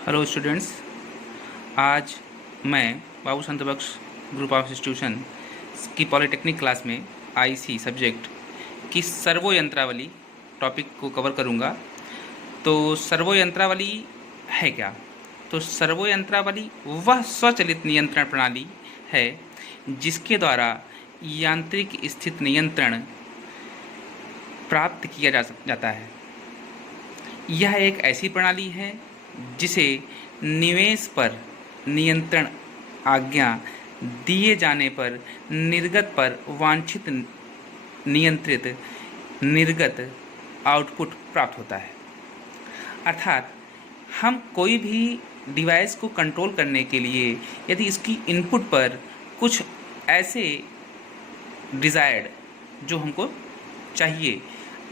Hello students. आज मैं बाबू संत बख्श group of institution की पॉलिटेक्निक क्लास में आईसी सब्जेक्ट की सर्वो यंत्रावली टॉपिक को कवर करूंगा। तो सर्वो यंत्रावली है क्या? तो सर्वो यंत्रावली वह स्वचालित नियंत्रण प्रणाली है जिसके द्वारा यांत्रिक स्थित नियंत्रण प्राप्त किया जाता है। यह एक ऐसी प्रणाली है जिसे निवेश पर नियंत्रण आज्ञा दिए जाने पर निर्गत पर वांछित नियंत्रित निर्गत आउटपुट प्राप्त होता है। अर्थात हम कोई भी डिवाइस को कंट्रोल करने के लिए यदि इसकी इनपुट पर कुछ ऐसे डिज़ायर्ड जो हमको चाहिए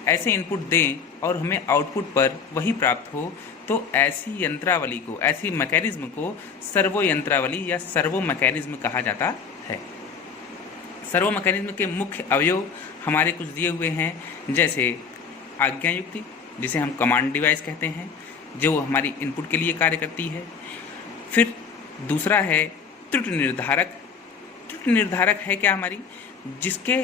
ऐसे इनपुट दें और हमें आउटपुट पर वही प्राप्त हो, तो ऐसी यंत्रावली को, ऐसी मैकेनिज्म को सर्वो यंत्रावली या सर्वो मैकेनिज्म कहा जाता है। सर्वो मैकेनिज्म के मुख्य अवयव हमारे कुछ दिए हुए हैं, जैसे आज्ञा युक्ति, जिसे हम कमांड डिवाइस कहते हैं, जो हमारी इनपुट के लिए कार्य करती है। फिर दूसरा है त्रुटि निर्धारक। त्रुटि निर्धारक है क्या? हमारी जिसके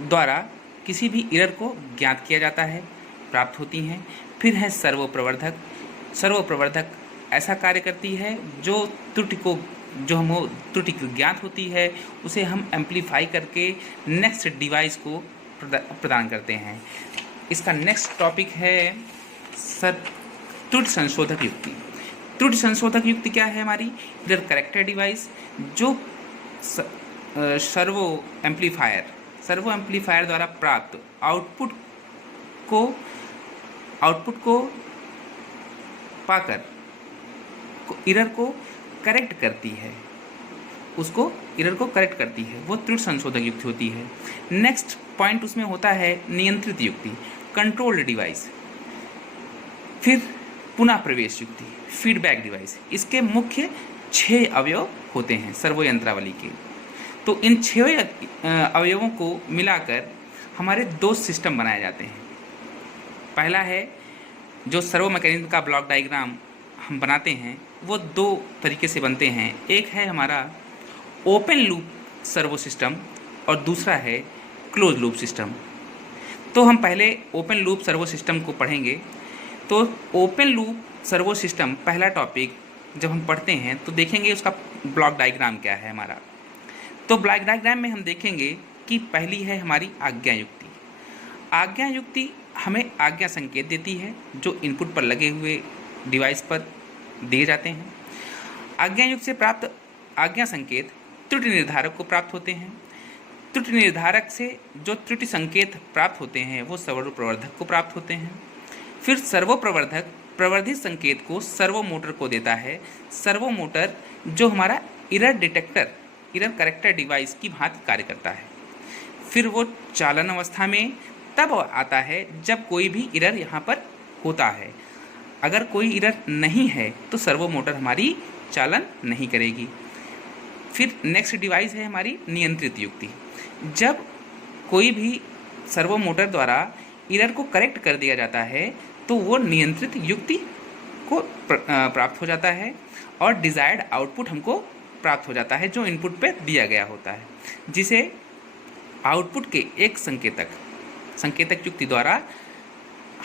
द्वारा किसी भी एरर को ज्ञात किया जाता है, प्राप्त होती हैं। फिर है सर्वो प्रवर्धक। सर्वो प्रवर्धक ऐसा कार्य करती है जो त्रुटि ज्ञात होती है उसे हम एम्पलीफाई करके नेक्स्ट डिवाइस को प्रदान करते हैं। इसका नेक्स्ट टॉपिक है त्रुटि संशोधक युक्ति। त्रुटि संशोधक युक्ति क्या है? हमारी एरर करेक्टर डिवाइस जो सर्वो एम्पलीफायर द्वारा प्राप्त आउटपुट को पाकर एरर को करेक्ट करती है, वो त्रुटि संशोधक युक्ति होती है। नेक्स्ट पॉइंट उसमें होता है नियंत्रित युक्ति, कंट्रोल्ड डिवाइस। फिर पुनः प्रवेश युक्ति, फीडबैक डिवाइस। इसके मुख्य 6 अवयव होते हैं सर्वो यंत्रावली के। तो इन 6 अवयवों को मिलाकर हमारे 2 सिस्टम बनाए जाते हैं। पहला है जो सर्वो मैकेनिज्म का ब्लॉक डायग्राम हम बनाते हैं, वो 2 तरीके से बनते हैं। एक है हमारा ओपन लूप सर्वो सिस्टम और दूसरा है क्लोज लूप सिस्टम। तो हम पहले ओपन लूप सर्वो सिस्टम को पढ़ेंगे। तो ओपन लूप सर्वो सिस्टम पहला टॉपिक जब हम पढ़ते हैं तो देखेंगे उसका ब्लॉक डायग्राम क्या है हमारा। तो ब्लॉक डायग्राम में हम देखेंगे कि पहली है हमारी आज्ञा युक्ति। आज्ञा युक्ति हमें आज्ञा संकेत देती है जो इनपुट पर लगे हुए डिवाइस पर दिए जाते हैं। आज्ञा युक्त से प्राप्त आज्ञा संकेत त्रुटि निर्धारक को प्राप्त होते हैं। त्रुटि निर्धारक से जो त्रुटि संकेत प्राप्त होते हैं वो सर्वो प्रवर्धक को प्राप्त होते हैं। फिर सर्वो प्रवर्धक प्रवर्धित संकेत को सर्वो मोटर को देता है। सर्वो मोटर जो हमारा एरर करेक्टर डिवाइस की भांति कार्य करता है। फिर वो चालन अवस्था में तब आता है जब कोई भी एरर यहाँ पर होता है। अगर कोई एरर नहीं है तो सर्वो मोटर हमारी चालन नहीं करेगी। फिर नेक्स्ट डिवाइस है हमारी नियंत्रित युक्ति। जब कोई भी सर्वो मोटर द्वारा एरर को करेक्ट कर दिया जाता है तो वो नियंत्रित युक्ति को प्राप्त हो जाता है और डिज़ायर्ड आउटपुट हमको प्राप्त हो जाता है जो इनपुट पे दिया गया होता है, जिसे आउटपुट के एक संकेतक युक्ति द्वारा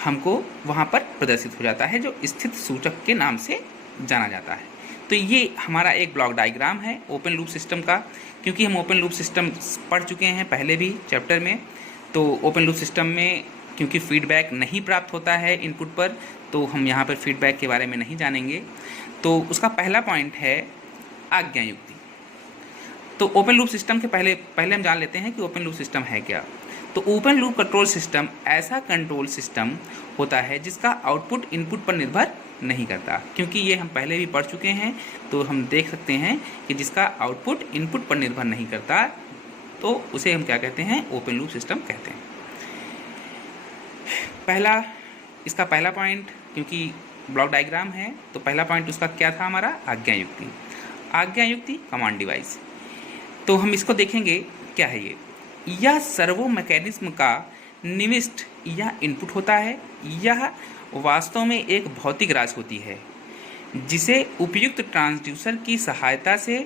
हमको वहाँ पर प्रदर्शित हो जाता है जो स्थित सूचक के नाम से जाना जाता है। तो ये हमारा एक ब्लॉक डायग्राम है ओपन लूप सिस्टम का। क्योंकि हम ओपन लूप सिस्टम पढ़ चुके हैं पहले भी चैप्टर में, तो ओपन लूप सिस्टम में क्योंकि फीडबैक नहीं प्राप्त होता है इनपुट पर, तो हम यहाँ पर फीडबैक के बारे में नहीं जानेंगे। तो उसका पहला पॉइंट है आज्ञा युक्ति। तो ओपन लूप सिस्टम के पहले हम जान लेते हैं कि ओपन लूप सिस्टम है क्या। तो ओपन लूप कंट्रोल सिस्टम ऐसा कंट्रोल सिस्टम होता है जिसका आउटपुट इनपुट पर निर्भर नहीं करता। क्योंकि ये हम पहले भी पढ़ चुके हैं तो हम देख सकते हैं कि जिसका आउटपुट इनपुट पर निर्भर नहीं करता तो उसे हम क्या कहते हैं? ओपन लूप सिस्टम कहते हैं। इसका पहला पॉइंट, क्योंकि ब्लॉक डायग्राम है तो पहला पॉइंट उसका क्या था हमारा? आज्ञा युक्ति। आज्ञा युक्ति कमांड डिवाइस। तो हम इसको देखेंगे क्या है ये। यह सर्वो मैकेनिज्म का निविष्ट या इनपुट होता है। यह वास्तव में एक भौतिक राशि होती है जिसे उपयुक्त ट्रांसड्यूसर की सहायता से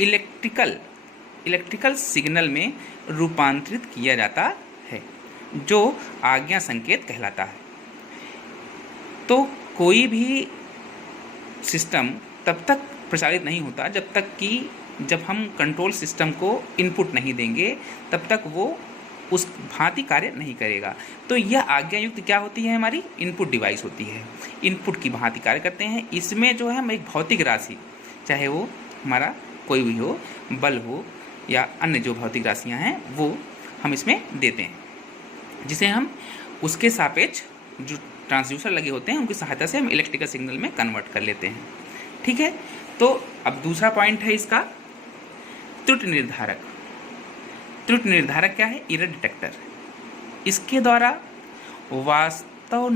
इलेक्ट्रिकल सिग्नल में रूपांतरित किया जाता है, जो आज्ञा संकेत कहलाता है। तो कोई भी सिस्टम तब तक प्रचालित नहीं होता जब हम कंट्रोल सिस्टम को इनपुट नहीं देंगे, तब तक वो उस भांति कार्य नहीं करेगा। तो यह आज्ञायुक्त क्या होती है, हमारी इनपुट डिवाइस होती है, इनपुट की भांति कार्य करते हैं। इसमें जो है हम एक भौतिक राशि, चाहे वो हमारा कोई भी हो, बल हो या अन्य जो भौतिक राशियाँ हैं, वो हम इसमें देते हैं, जिसे हम उसके सापेक्ष जो ट्रांसड्यूसर लगे होते हैं उनकी सहायता से हम इलेक्ट्रिकल सिग्नल में कन्वर्ट कर लेते हैं। ठीक है, तो अब दूसरा पॉइंट है इसका त्रुटि निर्धारक। त्रुटि निर्धारक क्या है, एरर डिटेक्टर। इसके द्वारा वास्तविक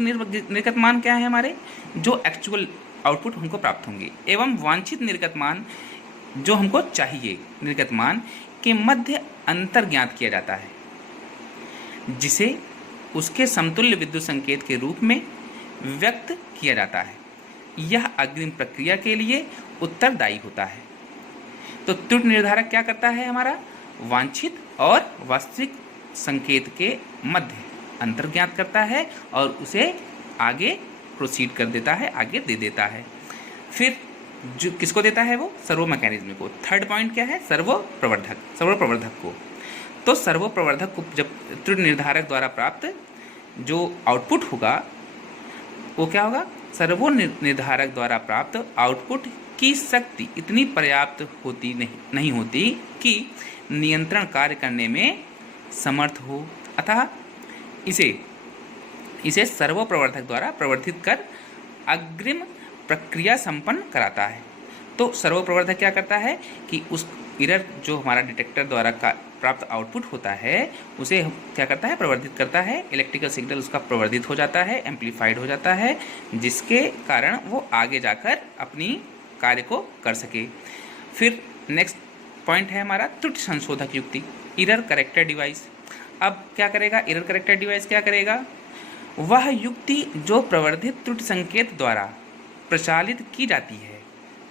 निर्गत मान क्या है हमारे, जो एक्चुअल आउटपुट हमको प्राप्त होंगे, एवं वांछित निर्गत मान जो हमको चाहिए निर्गत मान के मध्य अंतर ज्ञात किया जाता है, जिसे उसके समतुल्य विद्युत संकेत के रूप में व्यक्त किया जाता है। यह अग्रिम प्रक्रिया के लिए उत्तरदायी होता है। तो त्रुटि निर्धारक क्या करता है, हमारा वांछित और वास्तविक संकेत के मध्य अंतर ज्ञात करता है और उसे आगे प्रोसीड कर देता है, आगे दे देता है। फिर जो किसको देता है, वो सर्वो मैकेनिज्म को। थर्ड पॉइंट क्या है, सर्वो प्रवर्धक को। तो सर्वो प्रवर्धक को जब त्रुटि निर्धारक द्वारा प्राप्त जो आउटपुट होगा वो क्या होगा, सर्वो निर्धारक द्वारा प्राप्त आउटपुट की शक्ति इतनी पर्याप्त होती नहीं होती कि नियंत्रण कार्य करने में समर्थ हो, अतः इसे सर्वो प्रवर्धक द्वारा प्रवर्धित कर अग्रिम प्रक्रिया संपन्न कराता है। तो सर्वो प्रवर्धक क्या करता है कि उस एरर जो हमारा डिटेक्टर द्वारा प्राप्त आउटपुट होता है उसे क्या करता है, प्रवर्धित करता है। इलेक्ट्रिकल सिग्नल उसका प्रवर्धित हो जाता है, एम्पलीफाइड हो जाता है, जिसके कारण वो आगे जाकर अपनी कार्य को कर सके। फिर नेक्स्ट पॉइंट है हमारा त्रुटि संशोधक युक्ति, एरर करेक्टर डिवाइस। अब क्या करेगा, एरर करेक्टर डिवाइस क्या करेगा, वह युक्ति जो प्रवर्धित त्रुटि संकेत द्वारा प्रचालित की जाती है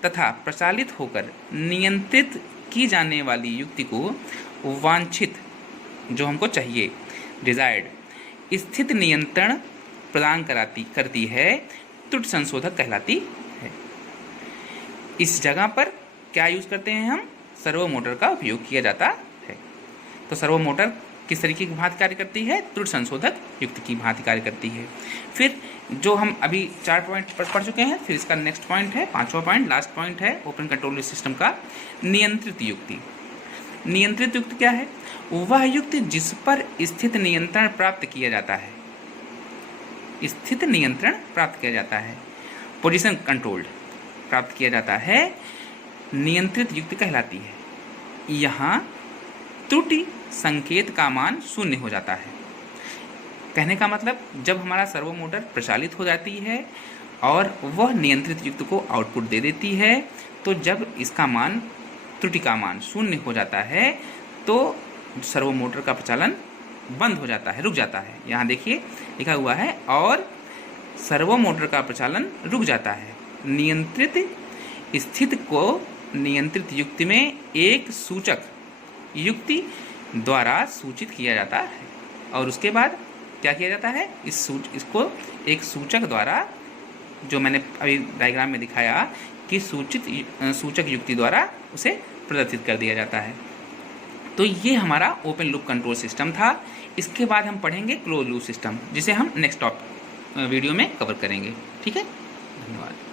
तथा प्रचालित होकर नियंत्रित की जाने वाली युक्ति को वांछित, जो हमको चाहिए, डिजायर्ड स्थिति नियंत्रण प्रदान करती है, त्रुटि संशोधक कहलाती है। इस जगह पर क्या यूज़ करते हैं हम, सर्वो मोटर का उपयोग किया जाता है। तो सर्वो मोटर किस तरीके की भांति कार्य करती है, त्रुटि संशोधक युक्ति की भांति कार्य करती है। फिर जो हम अभी 4 पॉइंट पढ़ चुके हैं, फिर इसका नेक्स्ट पॉइंट है, 5वां पॉइंट, लास्ट पॉइंट है ओपन कंट्रोल सिस्टम का, नियंत्रित युक्ति। नियंत्रित युक्ति क्या है, वह युक्ति जिस पर स्थित नियंत्रण प्राप्त किया जाता है, स्थित नियंत्रण प्राप्त किया जाता है, पोजीशन कंट्रोल्ड प्राप्त किया जाता है, नियंत्रित युक्ति कहलाती है। यहाँ त्रुटि संकेत का मान शून्य हो जाता है। कहने का मतलब, जब हमारा सर्वो मोटर प्रचालित हो जाती है और वह नियंत्रित युक्ति को आउटपुट दे देती है, तो जब इसका मान, त्रुटि का मान शून्य हो जाता है, तो सर्वो मोटर का प्रचालन बंद हो जाता है, रुक जाता है। यहाँ देखिए लिखा हुआ है, और सर्वो मोटर का प्रचालन रुक जाता है। नियंत्रित स्थिति को नियंत्रित युक्ति में एक सूचक युक्ति द्वारा सूचित किया जाता है, और उसके बाद क्या किया जाता है, इसको एक सूचक द्वारा, जो मैंने अभी डायग्राम में दिखाया कि सूचक युक्ति द्वारा उसे प्रदर्शित कर दिया जाता है। तो ये हमारा ओपन लूप कंट्रोल सिस्टम था। इसके बाद हम पढ़ेंगे क्लोज लूप सिस्टम, जिसे हम नेक्स्ट वीडियो में कवर करेंगे। ठीक है, धन्यवाद।